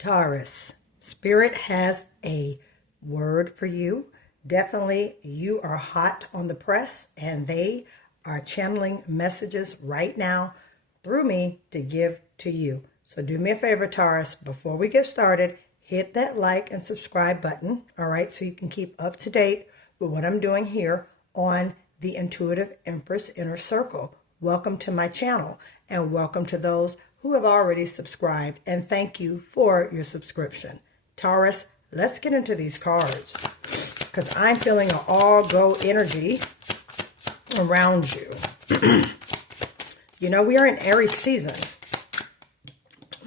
Taurus, Spirit has a word for you. Definitely, you are hot on the press, and they are channeling messages right now through me to give to you. So do me a favor, Taurus, before we get started, hit that like and subscribe button, all right, so you can keep up to date with what I'm doing here on the Intuitive Empress Inner Circle. Welcome to my channel, and welcome to those who have already subscribed, and thank you for your subscription. Taurus, let's get into these cards, because I'm feeling an all-go energy around you. You know, we are in Aries season.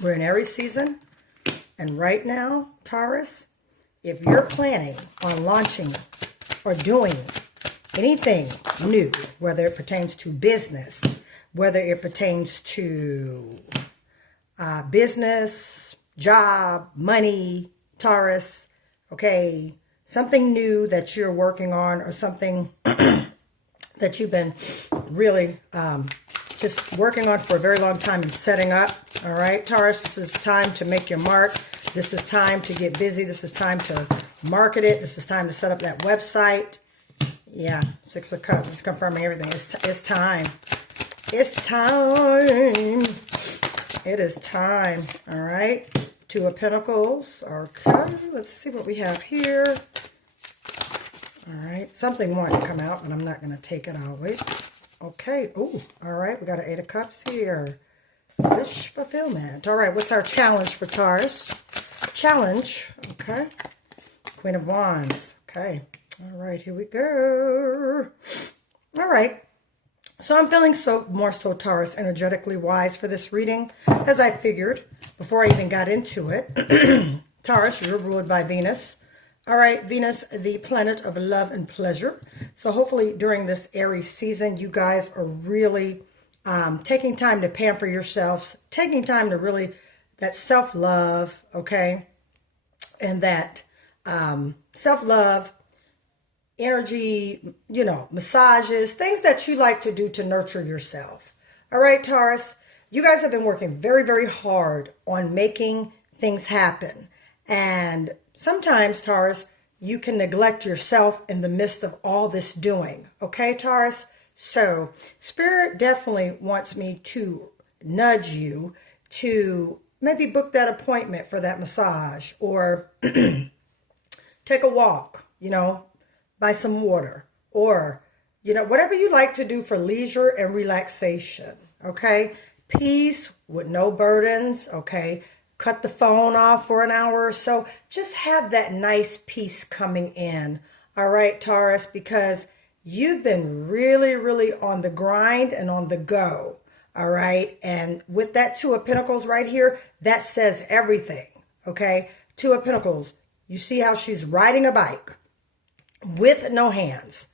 We're in Aries season, and right now, Taurus, if you're planning on launching or doing anything new, whether it pertains to business, whether it pertains to business, job, money, Taurus, okay, something new that you're working on, or something that you've been really just working on for a very long time and setting up, all right, Taurus, this is time to make your mark. This is time to get busy. This is time to market it. This is time to set up that website. Yeah, Six of Cups is confirming everything. It's time. It's time. It is time. All right. Two of Pentacles. Okay. Let's see what we have here. All right. Something wanted to come out, but I'm not going to take it always. Okay. Oh, all right. We got an Eight of Cups here. Wish fulfillment. All right. What's our challenge for Taurus? Challenge. Okay. Queen of Wands. Okay. All right, here we go. All right. So I'm feeling more so Taurus energetically wise for this reading, as I figured before I even got into it. Taurus, you're ruled by Venus. All right, Venus, the planet of love and pleasure. So hopefully during this Aries season, you guys are really taking time to pamper yourselves, taking time to really, that self-love, okay? And that self-love, energy, you know, massages, things that you like to do to nurture yourself. All right, Taurus, you guys have been working very, very hard on making things happen. And sometimes, Taurus, you can neglect yourself in the midst of all this doing. Okay, Taurus? So Spirit definitely wants me to nudge you to maybe book that appointment for that massage, or take a walk, you know, buy some water, or, you know, whatever you like to do for leisure and relaxation, okay? Peace with no burdens, okay? Cut the phone off for an hour or so. Just have that nice peace coming in, all right, Taurus? Because you've been really, really on the grind and on the go, all right? And with that Two of Pentacles right here, that says everything, okay? Two of Pentacles, you see how she's riding a bike with no hands.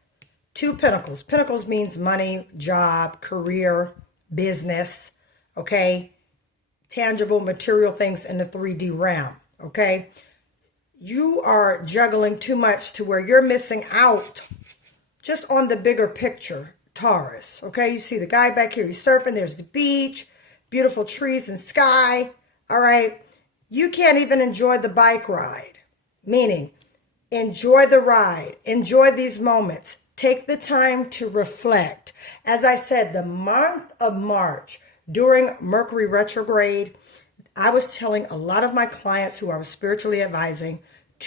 Two Pentacles. Pentacles means money, job, career, business, okay? Tangible, material things in the 3D realm, okay? You are juggling too much to where you're missing out just on the bigger picture, Taurus, okay? You see the guy back here, he's surfing. There's the beach, beautiful trees and sky, all right? You can't even enjoy the bike ride, meaning enjoy the ride. Enjoy these moments. Take the time to reflect. As I said, the month of March, during Mercury retrograde, I was telling a lot of my clients who I was spiritually advising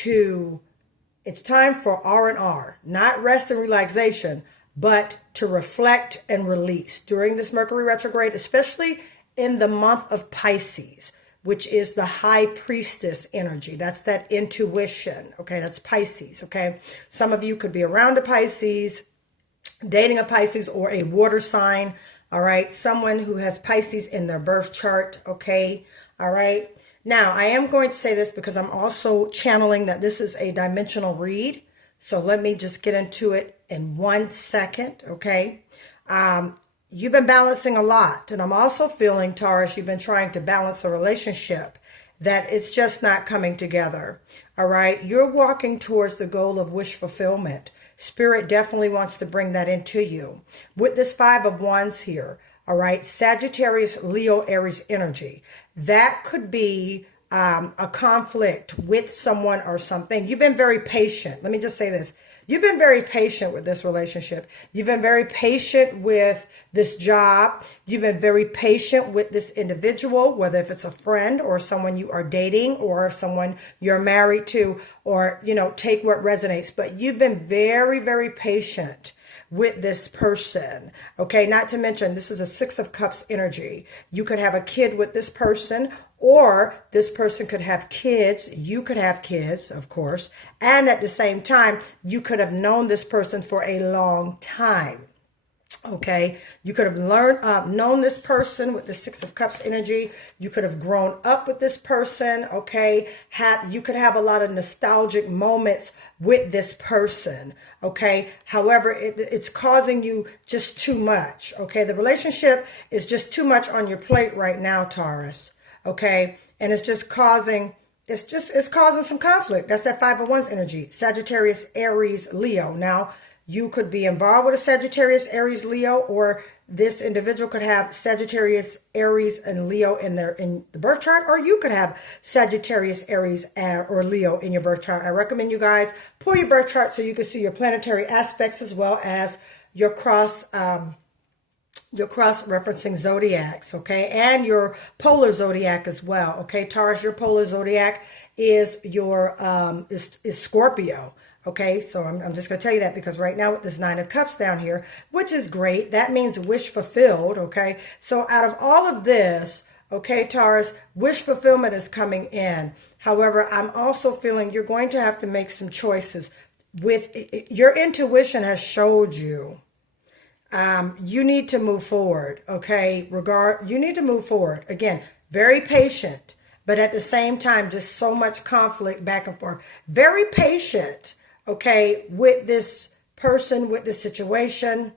it's time for R&R, not rest and relaxation, but to reflect and release during this Mercury retrograde, especially in the month of Pisces, which is the high priestess energy. That's that intuition, okay? That's Pisces, okay? Some of you could be around a Pisces, dating a Pisces, or a water sign, all right? Someone who has Pisces in their birth chart, okay? All right? Now, I am going to say this because I'm also channeling that this is a dimensional read. So let me just get into it in 1 second, okay? You've been balancing a lot. And I'm also feeling, Taurus, you've been trying to balance a relationship, that it's just not coming together. All right. You're walking towards the goal of wish fulfillment. Spirit definitely wants to bring that into you. With this Five of Wands here, all right, Sagittarius, Leo, Aries energy. That could be a conflict with someone or something. You've been very patient. Let me just say this. You've been very patient with this relationship. You've been very patient with this job. You've been very patient with this individual, whether if it's a friend or someone you are dating or someone you're married to, or, you know, take what resonates. But you've been very, very patient with this person. Okay. Not to mention, this is a Six of Cups energy. You could have a kid with this person, or this person could have kids. You could have kids, of course. And at the same time, you could have known this person for a long time. Okay, you could have known this person with the Six of Cups energy. You could have grown up with this person. Okay, you could have a lot of nostalgic moments with this person. Okay, however, it's causing you just too much. Okay, the relationship is just too much on your plate right now, Taurus. Okay, and it's just causing. It's causing some conflict. That's that Five of Wands energy. Sagittarius, Aries, Leo. Now, you could be involved with a Sagittarius, Aries, Leo, or this individual could have Sagittarius, Aries, and Leo in the birth chart, or you could have Sagittarius, Aries, or Leo in your birth chart. I recommend you guys pull your birth chart so you can see your planetary aspects as well as your cross-referencing zodiacs, okay, and your polar zodiac as well, okay. Taurus, your polar zodiac is your is Scorpio. Okay, so I'm just going to tell you that because right now with this Nine of Cups down here, which is great, that means wish fulfilled, okay? So out of all of this, okay, Taurus, wish fulfillment is coming in. However, I'm also feeling you're going to have to make some choices. With your intuition has showed you. You need to move forward, okay? You need to move forward. Again, very patient, but at the same time, just so much conflict back and forth. Very patient. Okay, with this person, with this situation,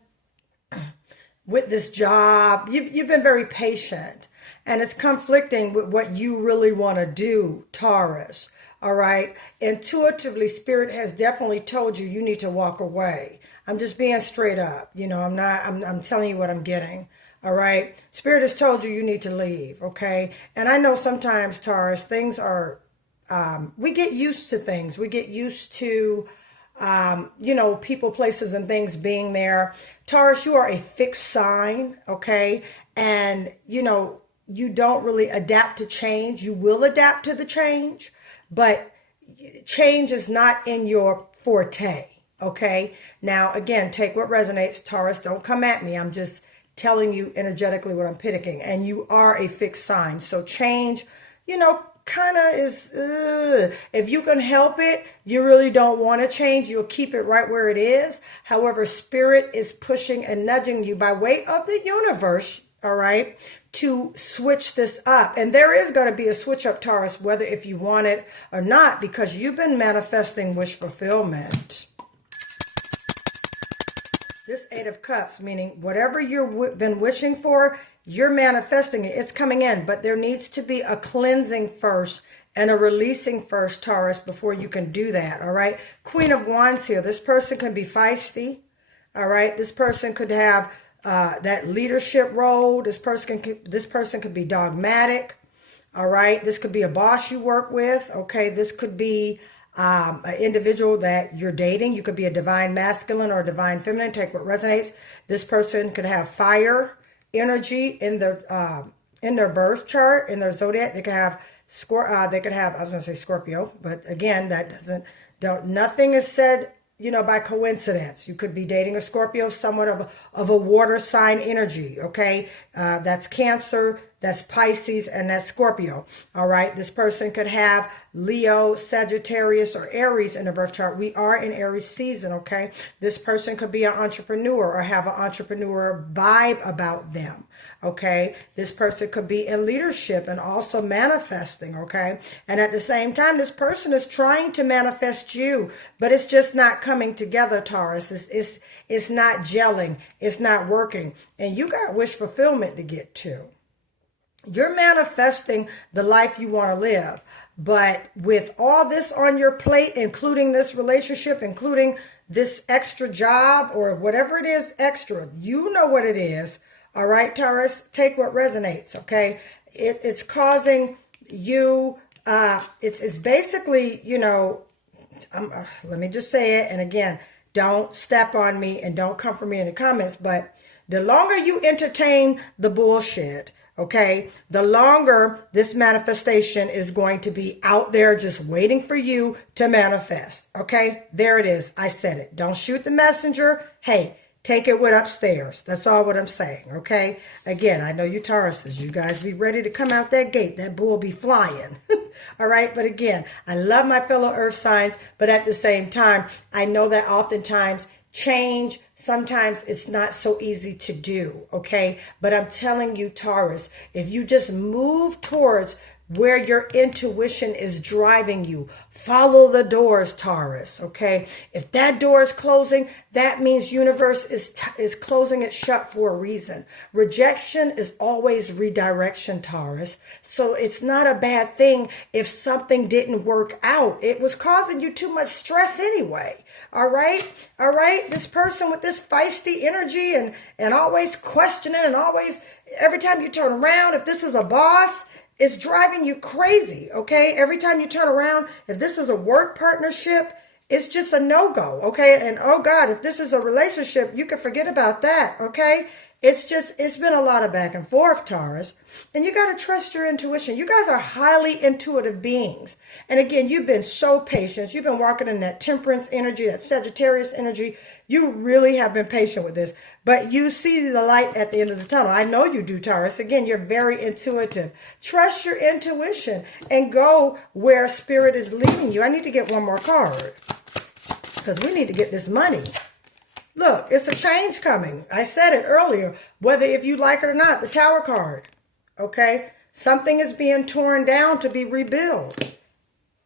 with this job, you've been very patient, and it's conflicting with what you really want to do, Taurus. All right, intuitively, Spirit has definitely told you need to walk away. I'm just being straight up. You know, I'm telling you what I'm getting. All right, Spirit has told you need to leave. Okay, and I know sometimes, Taurus, things are. We get used to things. We get used to, you know, people, places, and things being there. Taurus, you are a fixed sign, okay? And, you know, you don't really adapt to change. You will adapt to the change, but change is not in your forte, okay? Now, again, take what resonates. Taurus, don't come at me. I'm just telling you energetically what I'm picking. And you are a fixed sign. So change, you know, kind of is, if you can help it, you really don't want to change. You'll keep it right where it is. However, Spirit is pushing and nudging you by way of the universe, all right, to switch this up. And there is going to be a switch up, Taurus, whether if you want it or not, because you've been manifesting wish fulfillment. This Eight of Cups, meaning whatever you've been wishing for, you're manifesting it. It's coming in, but there needs to be a cleansing first and a releasing first, Taurus, before you can do that, all right? Queen of Wands here. This person can be feisty, all right? This person could have that leadership role. This person could be dogmatic, all right? This could be a boss you work with, okay? This could be an individual that you're dating. You could be a divine masculine or a divine feminine. Take what resonates. This person could have fire energy in their birth chart, in their zodiac. They could have I was going to say Scorpio, but again, nothing is said, you know, by coincidence. You could be dating a Scorpio, somewhat of a water sign energy, okay? That's Cancer, that's Pisces, and that's Scorpio, all right? This person could have Leo, Sagittarius, or Aries in the birth chart. We are in Aries season, okay? This person could be an entrepreneur or have an entrepreneur vibe about them, okay? This person could be in leadership and also manifesting, okay? And at the same time, this person is trying to manifest you, but it's just not coming together, Taurus. It's not gelling. It's not working. And you got wish fulfillment to get to. You're manifesting the life you want to live. But with all this on your plate, including this relationship, including this extra job or whatever it is extra, you know what it is. All right, Taurus, take what resonates, okay? It's causing you It's basically, you know, let me just say it. And again, don't step on me and don't come for me in the comments. But the longer you entertain the bullshit, okay, the longer this manifestation is going to be out there just waiting for you to manifest. Okay, there it is. I said it. Don't shoot the messenger. Hey, take it with upstairs. That's all what I'm saying. Okay, again, I know you Tauruses, you guys be ready to come out that gate. That bull be flying. All right, but again, I love my fellow earth signs, but at the same time, I know that oftentimes change, sometimes it's not so easy to do, okay? But I'm telling you, Taurus, if you just move towards where your intuition is driving you, follow the doors, Taurus, okay? If that door is closing, that means universe is closing it shut for a reason. Rejection is always redirection, Taurus. So it's not a bad thing if something didn't work out. It was causing you too much stress anyway. All right? All right? This person with this feisty energy and always questioning and always, every time you turn around, if this is a boss, it's driving you crazy, okay? Every time you turn around, if this is a work partnership, it's just a no-go, okay? And oh God, if this is a relationship, you can forget about that, okay? It's been a lot of back and forth, Taurus. And you got to trust your intuition. You guys are highly intuitive beings. And again, you've been so patient. You've been walking in that temperance energy, that Sagittarius energy. You really have been patient with this. But you see the light at the end of the tunnel. I know you do, Taurus. Again, you're very intuitive. Trust your intuition and go where spirit is leading you. I need to get one more card because we need to get this money. Look, it's a change coming. I said it earlier, whether if you like it or not, the Tower card, okay? Something is being torn down to be rebuilt.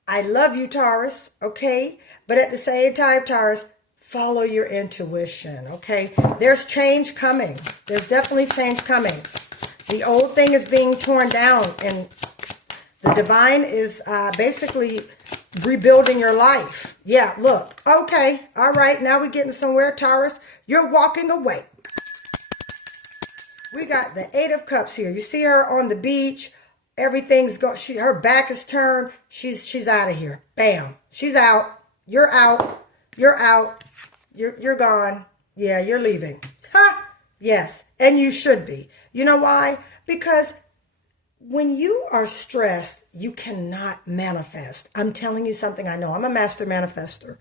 I love you, Taurus, okay? But at the same time, Taurus, follow your intuition, okay? There's change coming. There's definitely change coming. The old thing is being torn down, and the divine is basically rebuilding your life. Yeah, look. Okay. All right. Now we're getting somewhere, Taurus. You're walking away. We got the Eight of Cups here. You see her on the beach. Everything's going. Her back is turned. She's out of here. Bam. She's out. You're out. You're out. You're gone. Yeah, you're leaving. Ha! Yes. And you should be. You know why? Because when you are stressed, you cannot manifest. I'm telling you something I know. I'm a master manifestor.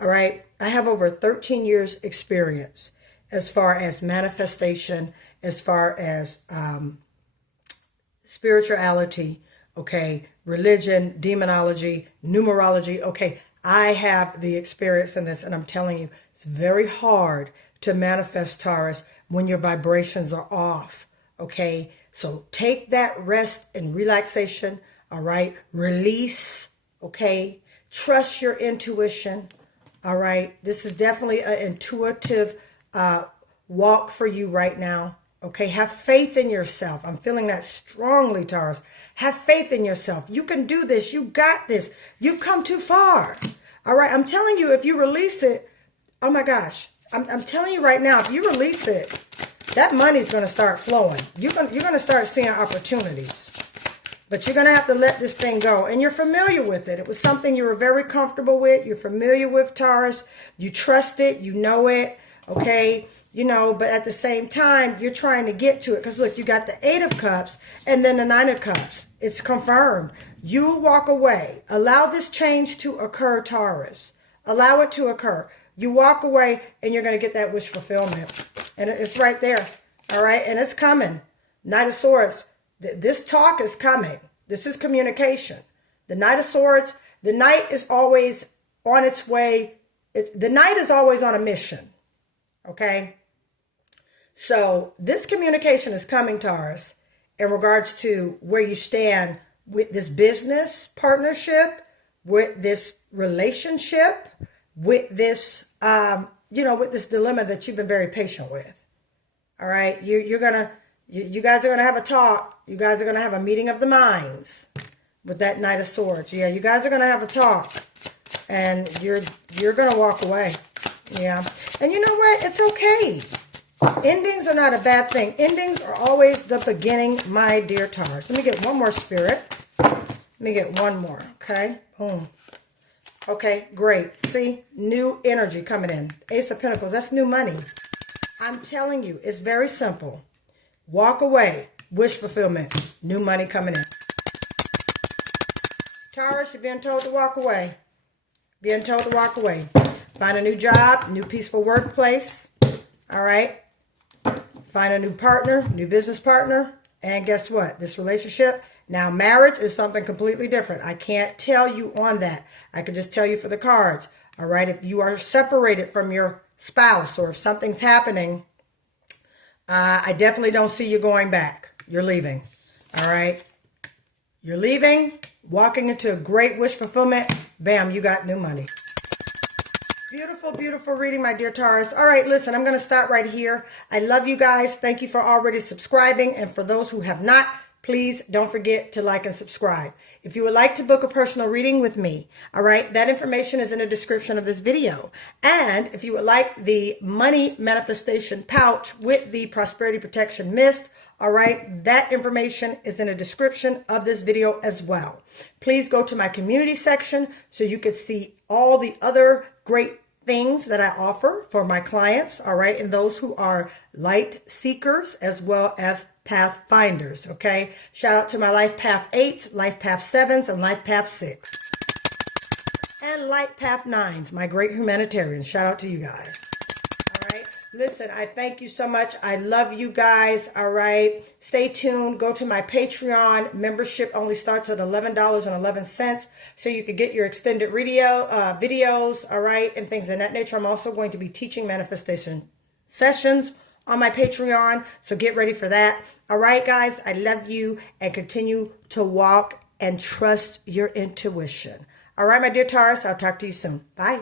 All right. I have over 13 years experience as far as manifestation, as far as spirituality, okay, religion, demonology, numerology. Okay. I have the experience in this, and I'm telling you, it's very hard to manifest, Taurus, when your vibrations are off. Okay. So take that rest and relaxation, all right? Release, okay? Trust your intuition, all right? This is definitely an intuitive walk for you right now, okay? Have faith in yourself. I'm feeling that strongly, Taurus. Have faith in yourself. You can do this. You got this. You've come too far, all right? I'm telling you, if you release it, oh my gosh, I'm telling you right now, if you release it, that money's going to start flowing. You're going to start seeing opportunities. But you're going to have to let this thing go. And you're familiar with it. It was something you were very comfortable with. You're familiar with, Taurus. You trust it. You know it. Okay? You know, but at the same time, you're trying to get to it. Because look, you got the Eight of Cups and then the Nine of Cups. It's confirmed. You walk away. Allow this change to occur, Taurus. Allow it to occur. You walk away and you're going to get that wish fulfillment. And it's right there. All right. And it's coming. Knight of Swords. This talk is coming. This is communication. The Knight of Swords. The Knight is always on its way. The Knight is always on a mission. Okay. So this communication is coming, Taurus, in regards to where you stand with this business partnership, with this relationship, with this, with this dilemma that you've been very patient with. All right. You guys are going to have a talk. You guys are going to have a meeting of the minds with that Knight of Swords. Yeah. You guys are going to have a talk and you're going to walk away. Yeah. And you know what? It's okay. Endings are not a bad thing. Endings are always the beginning, my dear Taurus. Let me get one more spirit. Let me get one more, okay? Boom. Okay, great. See, new energy coming in. Ace of Pentacles, that's new money. I'm telling you, it's very simple. Walk away, wish fulfillment, new money coming in. Taurus, you're being told to walk away. Being told to walk away. Find a new job, new peaceful workplace. All right? Find a new partner, new business partner. And guess what? This relationship, now marriage is something completely different. I can't tell you on that. I can just tell you for the cards. All right? If you are separated from your spouse or if something's happening, I definitely don't see you going back. You're leaving. All right? You're leaving, walking into a great wish fulfillment. Bam, you got new money. Beautiful, beautiful reading, my dear Taurus. All right, listen, I'm going to stop right here. I love you guys. Thank you for already subscribing. And for those who have not, please don't forget to like and subscribe. If you would like to book a personal reading with me, all right, that information is in the description of this video. And if you would like the money manifestation pouch with the prosperity protection mist, all right, that information is in the description of this video as well. Please go to my community section so you can see all the other great things that I offer for my clients, all right, and those who are light seekers as well as path finders, okay? Shout out to my Life Path 8s, Life Path 7s, and Life Path 6. And Light Path 9s, my great humanitarians. Shout out to you guys. All right? Listen, I thank you so much. I love you guys, all right? Stay tuned. Go to my Patreon. Membership only starts at $11.11, so you can get your extended videos, all right, and things of that nature. I'm also going to be teaching manifestation sessions on my Patreon, so get ready for that. All right, guys, I love you, and continue to walk and trust your intuition. All right, my dear Taurus, I'll talk to you soon. Bye.